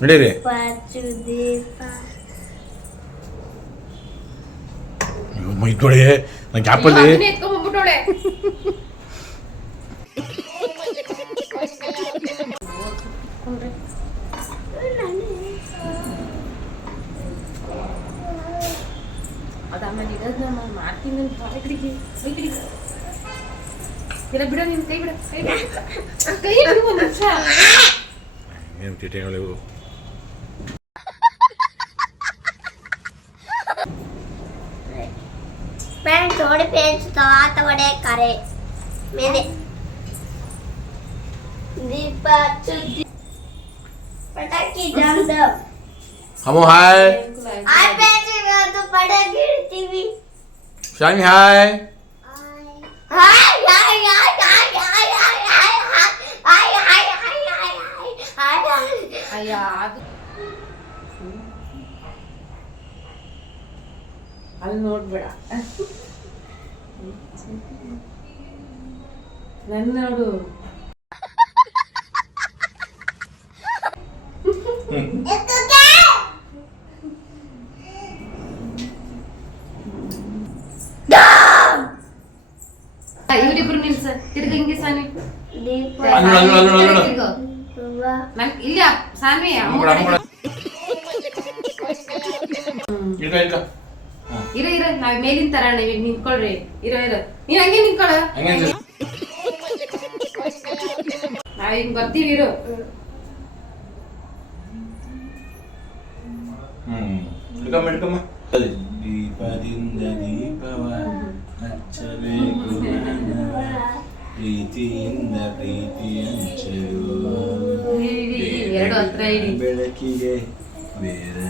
ನಡೀರಿ. ಮೈತೊಳೆ ನಾನು ಕ್ಯಾಪಲ್ಲಿ ಅದಾದ್ಮೇಲೆ ಇಡೋದು ನಾನು ಮಾಡ್ತೀನಿ ಬಿಡ ನಿನ್ ಕೈ ಬಿಡ ಕೈ ಬಿಡು ಒಂದು ನಿಮಿಷ ಏನು ಟಿಟೆಗಳು फ्रेंड थोड़े पेंच तवा बड़े करे मेरे दीपा चुदी पटाकी जम दो हमो हाय आज पेंच तो पड़े गिरती भी शामी हाय हाय हाय हाय हाय हाय हाय हाय हाय हाय हाय ಅಯ್ಯ ಅಲ್ಲಿ ನೋಡ್ಬೇಡ ನನ್ನ ನೋಡು ಇವರಿಬ್ರು ನಿಲ್ಸ ತಿರ್ಗ ಹಿಂಗೆ ಸಾನಿ ಇಲ್ಲ ಸಾನ್ವಿ ಇರ ನಾವ್ ಮೇಲಿನ ತರೋಣ ಈಗ ನಿಂತ್ಕೊಳ್ರಿ ಇರ ನೀನ್ ಹಂಗೆ ನಿಂತ್ಕೊಳ ನಾವ್ ಹಿಂಗ್ ಬರ್ತೀವಿ ಇರು ದೀಪದಿಂದ ದೀಪವ ಹಚ್ಚಬೇಕು ಪ್ರೀತಿಯಿಂದ ಪ್ರೀತಿ ಹಂಚಲು ಎರಡು ಹತ್ರ ಇಡಿ ಬೆಳಕಿಗೆ ಬೇರೆ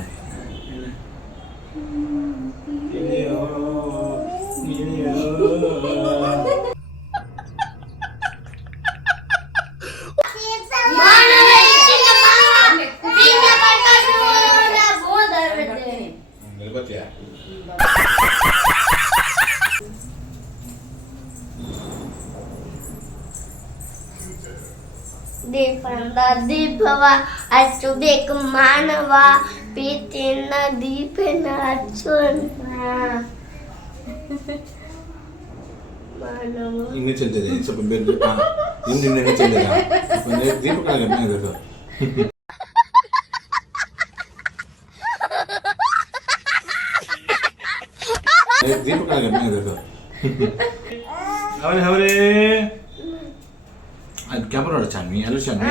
ದೀಪದಿಂದ ದೀಪವ ಹಚ್ಚಬೇಕು ಮಾನವ ಪ್ರೀತಿಯಿಂದ ದೀಪನ ಹಚ್ಚೋಣ ಮಾನವ ಇನ್ನೂ ಚೆಲ್ತಿದೆ ಸ್ವಲ್ಪ ಬೇರೆ ಹಿಂದಿನ ಚೆಲ್ಲಿಲ್ಲ ದೀಪಗಳ ಅವರೇ ಅವರೇ ಅದು ಕ್ಯಾಮರಾ ನೋಡ ಚಾನ್ವಿ ಅಲ್ಲೂ ಚಾನ್ವಿ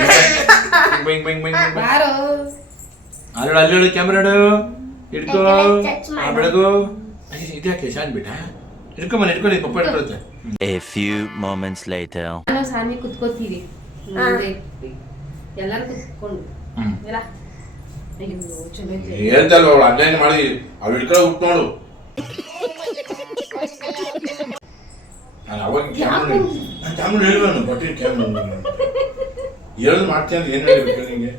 ಬೈಂಗ್ ಬೈಂಗ್ ಬೈಂಗ್ ಬೈಂಗ್ ಅಲ್ಲೋಡು ಅಲ್ಲೋಡು ಕ್ಯಾಮರಾ ನೋಡು ಇಟ್ಕೋ ಬೆಳಗು ಇದ್ಯಾಕೆ ಶಾನ್ ಬಿಟ್ಟ ಇಟ್ಕೊ ಮನೆ ಇಟ್ಕೊಳ್ಳಿ ಪಪ್ಪ ಇಟ್ಕೊಳುತ್ತೆ. A few moments later. ನಾನು ಸಾನ್ವಿ ಕುತ್ಕೋತೀವಿ ಎಲ್ಲರೂ ಕುತ್ಕೊಂಡು ಹೇಳ್ತಲ್ವ ಅವಳು ಅನ್ಲೈನ್ ಮಾಡಿ ಅವಳು ಇಟ್ಕೊಳ್ಳೋ ಉಟ್ ನೋಡು. ನಾನು ಅವಾಗ ಕ್ಯಾಮ್ರಾ ಹೇಳಿಲ್ಲ ಬಟ್ಟೆ ಕ್ಯಾಮ್ರಾ ಹೇಳು ಮಾಡ್ತೀನಿ ಅಂತ ಏನು ಹೇಳಬೇಕು ನಿಂಗೆ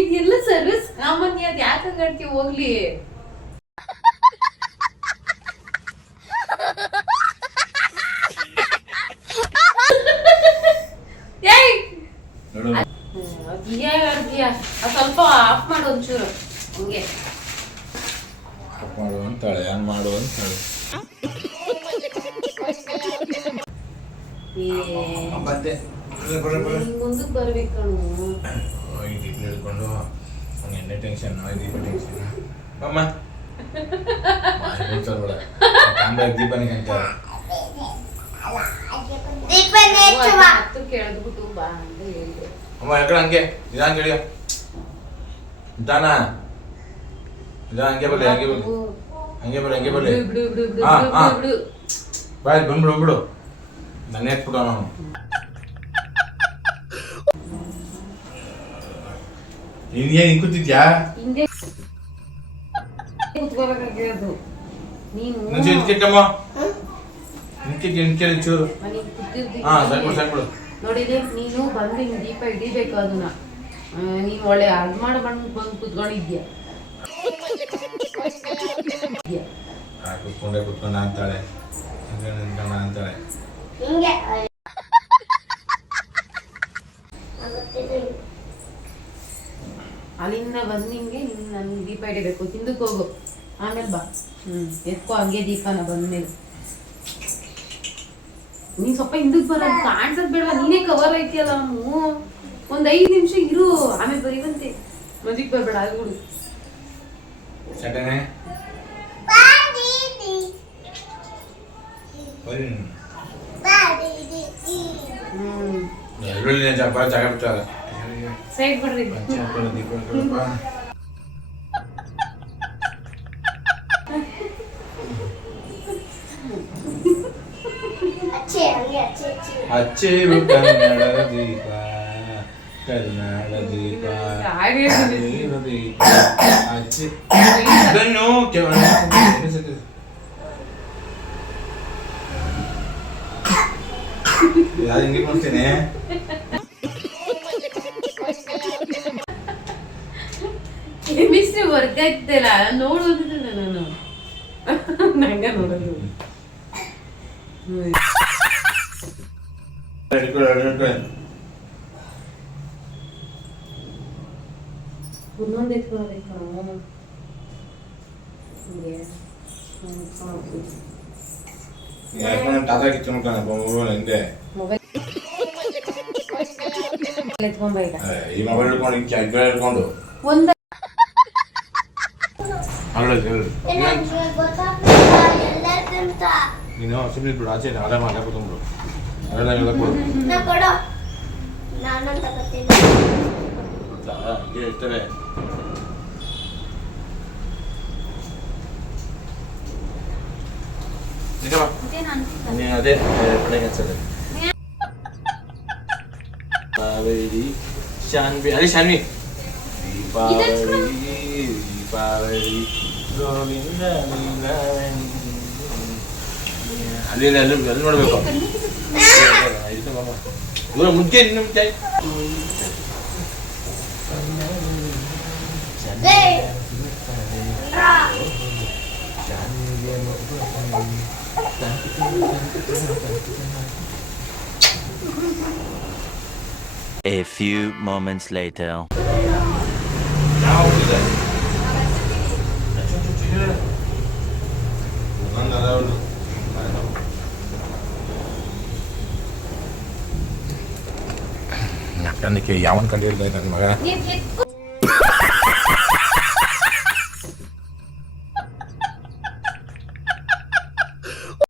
ಇದೆಲ್ಲ ಸರ್ವಿಸ್ ಸಾಮಾನ್ಯ ಅದ್ ಯಾಕೆ ಹಂಗಂತೀವಿ ಹೋಗ್ಲಿ ಸ್ವಲ್ಪ ಆಫ್ ಮಾಡು ಒಂಚೂರು ಹಂಗೆ ಆಫ್ ಮಾಡು ಅಂತಾಳೆ ಹಂಗೆ ಮಾಡು ಅಂತಾಳೆ. ಮತ್ತೆ ಮುಂದಕ್ಕೆ ಬರ್ಬೇಕು ಕಣು ದೀಪ ಹಿಡ್ಕೊಂಡು ಹಂಗೆ ಎಣ್ಣೆ ಟೆನ್ಷನ್ ದೀಪ ಟೆನ್ಷನ್ ಅಮ್ಮ ಬೇಡ ಕ್ಯಾಮ್ರಾ ದೀಪನೇ ಅಂತಾರೆ ಹತ್ತು ಕೇಳಿದ್ಬಿಟ್ಟು ಬಾ ಅಂತ ಹೇಳಿದೆ ಅಮ್ಮ ಯಾಕಡೆ ಹಂಗೆ ನಿಧಾನ ಕೇಳಿಯ ನಿಧಾನ ನಿಧಾನ ಹಂಗೆ ಬರ್ಲಿ ಹಂಗೆ ಬರ್ಲಿ ಹಂಗೆ ಬರ್ಲಿ ಹಂಗೆ ಬರ್ಲಿ ಬಾಯ್ ಬಂದ್ಬಿಡು ಬಂದ್ಬಿಡು ನನ್ನ ಎತ್ಬಿಡ ನಾನು ನಿನ್ಗೇನು ಹಿಂಗೆ ಕೂತಿದ್ಯಾ ಹಿಂಗೆ ಕೂತ್ಕೋಬೇಕಾಗಿರೋದು ನೀನು ನಿಂತ್ಕಮ್ಮ ನಿಂತ್ಕೆ ಚೂರು ಸಣ್ಣ ನೋಡಿದೆ ನೀನು ಬಂದು ಹಿಂಗೆ ದೀಪ ಹಿಡಿಬೇಕು ಅದನ್ನ ನೀನು ಒಳ್ಳೆ ಅದ್ ಮಾಡಿ ಬಂದು ಕುತ್ಕೊಂಡಿದ್ಯಾ ಕುತ್ಕೊಂಡ ಅಂತಾಳೆ ಅಂತಾಳೆ ಅಲ್ಲಿಂದ ಬಂದು ನಿಂಗೆ ನನ್ಗೆ ದೀಪ ಇಡಬೇಕು, ಹಿಂದಕ್ಕೆ ಹೋಗು, ಆಮೇಲೆ ಬಾ. ಎತ್ಕೋ ಹಂಗೆ ದೀಪನ ಬಂದ್ಮೇಲೆ. ನೀನ್ ಸ್ವಲ್ಪ ಹಿಂದಕ್ಕೆ ಬರ, ಕಾಣ್ಸದ್ ಬೇಡ, ನೀನೇ ಕವರ್ ಐತಿಯಲ್ಲ. ಅವನು ಒಂದ್ 5 ನಿಮಿಷ ಇರು, ಆಮೇಲೆ ಬರೀವಂತೆ. ಮಜಿಗ್ ಬರ್ಬೇಡ ಆಗ್ಬಿಡು. ಚಟನೆ ಸೈಡ್ ಬಿಡ್ರಿ. ಹಚ್ಚೇರು ಕನ್ನಡ ದೀಪ, ಕನ್ನಡ ದೀಪ, ದೀಪ ಹಚ್ಚಿ ಅದನ್ನು ಯಾರು ಹಿಂಗೆ ಮಾಡ್ತೇನೆ. ಕೆಮಿಸ್ಟ್ರಿ ವರ್ಕ್ ಆಗ್ತಿಲ್ಲ, ನೋಡೋದಿಲ್ಲ ನಾನು. ನಂಗ ನೋಡೋದು. ಇನ್ನೊಂದು ಎತ್ಕೊಳ್ಬೇಕು. ತಾತ ಕಿತ್ಕೊಂಡ್ತಾನೆ ಮೊಬೈಲ್ ಹಿಂದೆ. ಎತ್ಕೊಂಬ ಈಗ. ಈ ಮೊಬೈಲ್ ಹಿಡ್ಕೊಂಡು ಹಿಂಗೆ ಕ್ಯಾಲ್ಕುಲೇಟರ್ ಹಿಡ್ಕೊಂಡು ಒಂದ ನೀನು ಸುಮ್ಮನೆ ಬಿಡು, ಆಚೆ ಅದ ಮಾಡಾಕೋದು ಅದೆಲ್ಲ ಎಲ್ಲ ಕೊಡು. ನಾನು ತಗೋತೀನಿ. ಹೇಳ್ತಾರೆ ಅದೇ ಹಚ್ಚದೆ ದೀಪಾವಳಿ ಶಾನ್ವಿ, ಅದೇ ಶಾನ್ವಿ. ದೀಪಾವಳಿ ದೀಪಾವಳಿ ಗೋವಿಂದ ಅಲ್ಲಿ ಅಲ್ಲಿ ಅಲ್ಲಿ ನೋಡ್ಬೇಕು. ದೂರ ಮುಂಚೆ ಮುಂಚೆ A few moments later. ಯಾಕಂದಕ್ಕೆ ಯಾವನ್ ಕಂಡು ಹೇಳ್ತಾ ನನ್ನ ಮಗ.